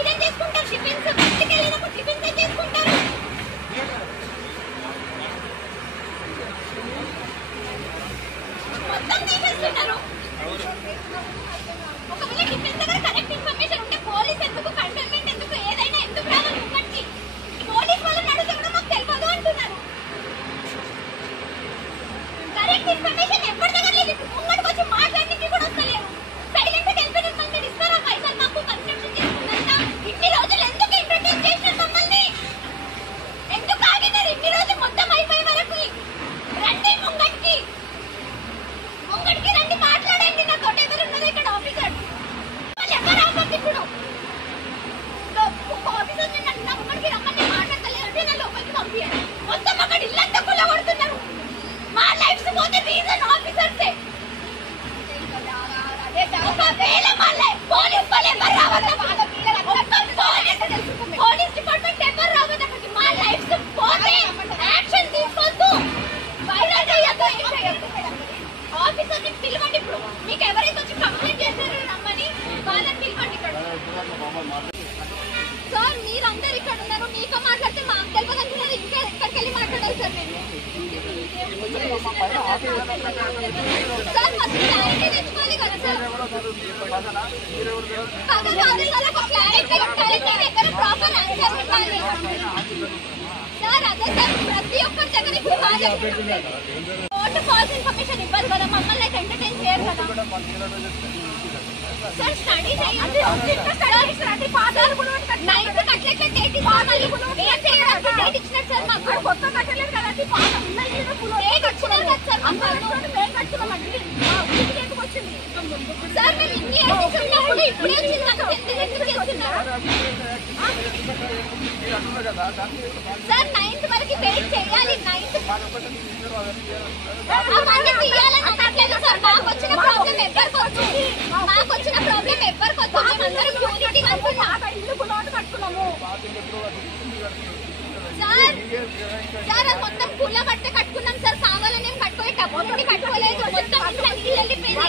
మీరేం చేసుకుంటారు? టిఫిన్స్ బయటికి వెళ్ళినప్పుడు టిఫిన్స్ చేసుకుంటారు. మొత్తం తీసేస్తున్నారు. ఒకవేళ టిఫిన్స్ దగ్గర కరెక్ట్ ఇన్ఫర్మేషన్ ఉంటే పోలీస్ ఎందుకు, కంటోన్మెంట్ ఎందుకు, ఏదైనా ఎందుకు రావాలి ముంగటికి? పోలీస్ వాళ్ళని అడిగితే కూడా మాకు తెలియదు అంటున్నారు. కరెక్ట్ ఇన్ఫర్మేషన్ ఎవరి దగ్గర లేదు. ముంగటికి వచ్చి మాట్లాడడానికి కూడా వస్తలేరు. సైలెంట్ గా వెళ్ళిపోయిన మళ్ళీ మీరు ఇస్తారా పైసలు? మాకు కన్స్ట్రక్షన్ చేసుకున్నాక ఇన్ని రోజులు ఎందుకు ఎంటర్టైన్ చేసినారు మమ్మల్ని? ఎందుకు ఆగినారు ఇన్ని రోజులు? మొత్తం అయిపోయే వరకు రండి ముంగటికి, ముంగటికి రండి, మాట్లాడండి. నాతో ఎవరు ఉన్నారు ఇక్కడ ఆఫీసర్? వాళ్ళు ఎవరు ఆపండి ఇప్పుడు? ఆఫీసర్ నా ముంగటికి రమ్మని మాట్లాడతలేరు. నా లోపలికి పంపించారు. మొత్తం అక్కడ ఇల్లంతా కుల్ల కొడుతున్నారు. మా లైఫ్స్ పోతే రీజన్ ఆఫీసర్సే. ఒకవేళ పోలీస్ వాళ్ళు ఎవరు రావద్దు, పోలీస్ డిపార్ట్మెంట్ ఎవరు రావద్దు అక్కడికి. మా లైఫ్స్ పోతే యాక్షన్ తీసుకోవద్దు, వైలెంట్ అయ్యొద్దు, ఏం చేయొద్దు. ఆఫీసర్ని పిలవండి. ఇప్పుడు మీకు ఎవరైతే వచ్చి కంప్లైంట్ చేశారో రమ్మని వాళ్ళని పిలవండి ఇక్కడ. సార్ మీరందరు ఇక్కడ ఉన్నారు, మీతో మాట్లాడితే మాకు తెలియదు అంటున్నారు. ఇంకా ఎక్కడికి వెళ్ళి మాట్లాడాలి సార్? నేను సార్ ఫస్ట్ క్లారిటీ తెచ్చుకోవాలి కదా సార్. ప్రాపర్ ఆన్సర్ ఇవ్వాలి సార్. అదే సార్ ప్రతి ఒక్కరి దగ్గర ఇప్పుడు ఫాల్స్ ఇన్ఫర్మేషన్ ఇవ్వదు కదా, మమ్మల్ని అయితే ఎంటర్టైన్ చేయరు కదా సార్. స్టడీ చేయండి. నైన్త్ కట్లెట్ల డేట్ ఇచ్చినట్టు సార్. మాకు కొత్త కట్టలేదు కదా, డేట్ ఇచ్చినారు కదా సార్. సార్ మేము ఇన్ని ఏజెస్ ఉన్నప్పుడు ఇప్పుడే వచ్చింది ఎందుకు చేస్తున్నారు సార్? 9th వరకు వెయిట్ చేయాలి. 9th అవన్నీ తీయాలని అనట్లేదు సార్. మాకు వచ్చిన ప్రాబ్లం ఎవరికి వచ్చింది? మాకు వచ్చిన ప్రాబ్లం ఎవరికి వచ్చింది? మేమందరం యూనిటీ కట్టుకున్నాము సార్. సార్ అది మొత్తం కుల్ల పట్టే కట్టుకున్నాం సార్. కావాలని ఏం కట్టుకోలేదు, డబ్బు నుండి కట్టుకోలేదు. మొత్తం నీళ్ళు వెళ్ళిపోయింది.